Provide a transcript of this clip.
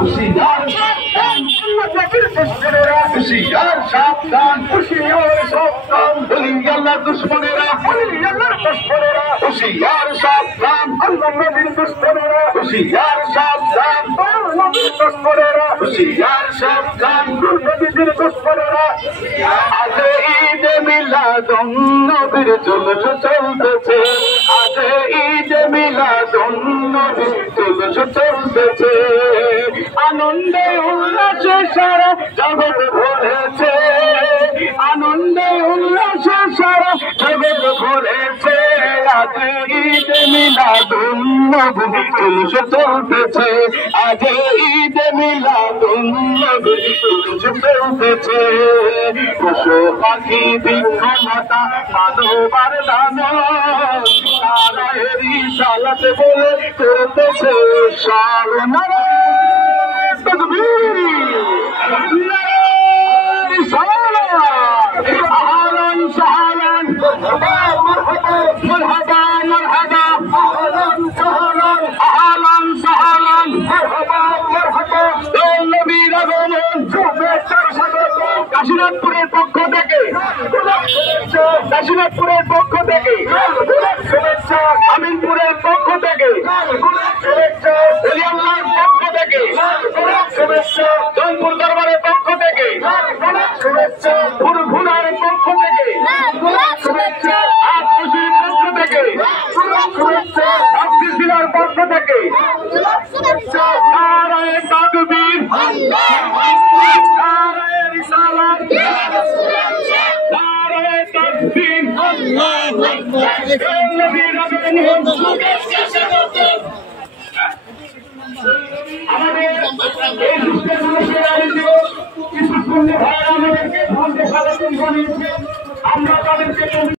হুশিয়ার হুশিয়ার সাবধান হুশিয়ার সাবধান আল্লাহর দুশমনেরা হুশিয়ার সাবধান আল্লাহ নবীর দুশমনেরা হুশিয়ার সাবধান নবীর দুশমনেরা হুশিয়ার সাবধান নবীর দুশমনেরা আজ ঈদ মিলাদুন নবীর জুলুস চলতেছে আজ ঈদ মিলাদুন নবীর জুলুস চলতেছে আনন্দে উল্লাসে সারা জগৎ ভরেছে আনন্দে উল্লাসে সারা জগৎ ভরেছে আজ ঈদ মিলাদুন নবীর জুলুস চলতেছে আজ ঈদ মিলাদুন নবীর জুলুস চলতেছে পশু পাখি বৃক্ষলতা মানবার দানব তারা রিসালাত বলে করতেছে সারনা أهلا سهلا مرحبا مرحبا مرحبا أهلا سهلا أهلا سهلا مرحبا مرحبا النبي رغمن কাশীনাথপুরের পক্ষ থেকে কাশীনাথপুরের পক্ষ থেকে আমিনপুরের পক্ষ থেকে আল্লাহর পক্ষ থেকে জয়পুর দরবারের পক্ষ থেকে ফুরফুরার পক্ষ থেকে আত্মশীর পক্ষ থেকে আব্দুল পক্ষ থেকে নারায়ে তাকবীর নারায়ে রিসালাত নারায়ে তাকবীর আল্লাহু আকবার নবীর আমাদের এই দুষ্টের মানুষের কিছু ভাই আমাদেরকে ভুল দেখালেন আমরা তাদেরকে